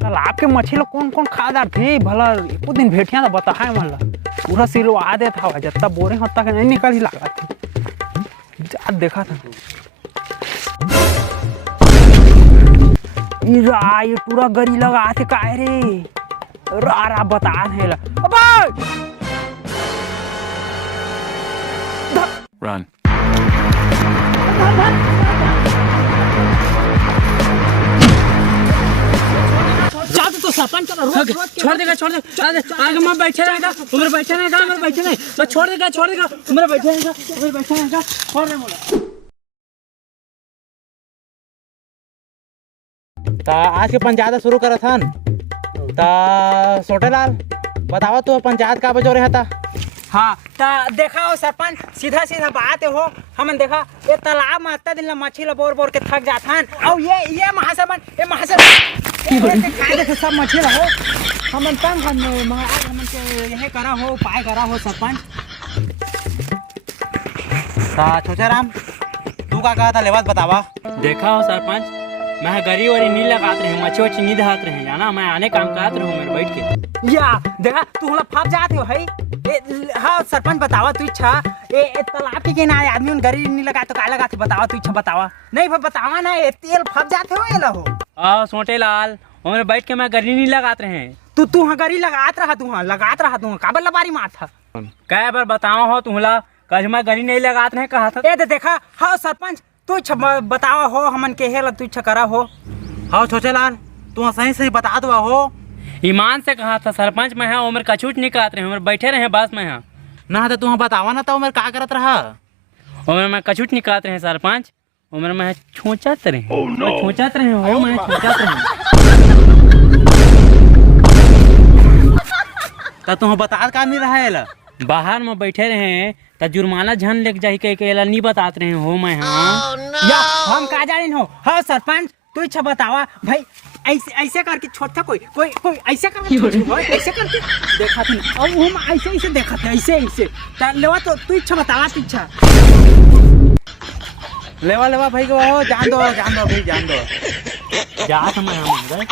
तालाब के मछली ला कौन कौन खा थे भला एको दिन भेटिया बता है मन ला पूरा सिरवा दे था जत्ता बोरे होता के नहीं निकल ही लगा थे जा देखा था ये पूरा गरी लगा थे काय रे रा बता है ला Run. तो सरपंच छोड़ देगा आगे मैं बैठे रहेगा उम्र बैठे रहेगा मैं बैठे नहीं तो छोड़ देगा उम्र बैठे रहेगा छोड़ दे बोला। ता आज के पंचायत शुरू करा था ता सोटेलाल बतावा तू पंचायत का बजोरे था। हाँ ता देखा हो सरपंच सीधा सीधा बात हो हमन देखा ये तालाब में इतना दिन ला मछली ला बोर बोर के थक जाथन और ये महासमन खाए देखे सब मछली ला हो हमन तंग हमन के यही करा हो उपाय करा हो सरपंच। ता छोचाराम तू का कहा था लेवत बतावा। देखा हो सरपंच मैं गरी वरी नी लगात रहे मच्छी वच्छी नी दहात रहे जाना मैं आने काम करत रहूं मेरे बैठ के या देखा तू होला फप जात हो है हाँ सरपंच बतावा तू इच्छा ए तालाब के किनारे आदमी उन गरी नी लगा तो का लगा थे बतावा तू इच्छा बतावा नहीं बतावा ना ए तेल फप जाते हो एला हो आ सोटे लाल और बैठ के मैं गरी नी लगात रहे तू हाँ गरी लगात रहा तू काबर लबारी मार था कै बार बतावा हो तुहला कल मैं गरी नहीं लगात रहे कहा था ए देखा हाँ सरपंच तू इच्छा बतावा हो हमन के हेला तू इच्छा करा हो। हाँ छोचेलाल तू सही बता दो हो ईमान से कहा था सरपंच मैं हाँ उम्र कछूट नहीं कहते रहे उम्र बैठे रहे बस में हाँ ना तो तू बतावा ना तो उम्र का करत रहा उम्र मैं कछूट नहीं कहते रहे सरपंच उम्र मैं छोचत रहे छोचत रहे हो मैं छोचत रहे तू बता का नहीं रहा बाहर में बैठे रहे तो जुर्माना झन लेके जाही के नहीं बताते रहे हो मैं हाँ या हम का जाने हो हाँ सरपंच तू इच्छा बतावा भाई ऐसे करके छोड़ता कोई ऐसे करके ऐसे करके देखा था और हम ऐसे देखा था ऐसे लेवा तो तू इच्छा बतावा तू इच्छा लेवा भाई को जान दो भाई जान दो जा समय हम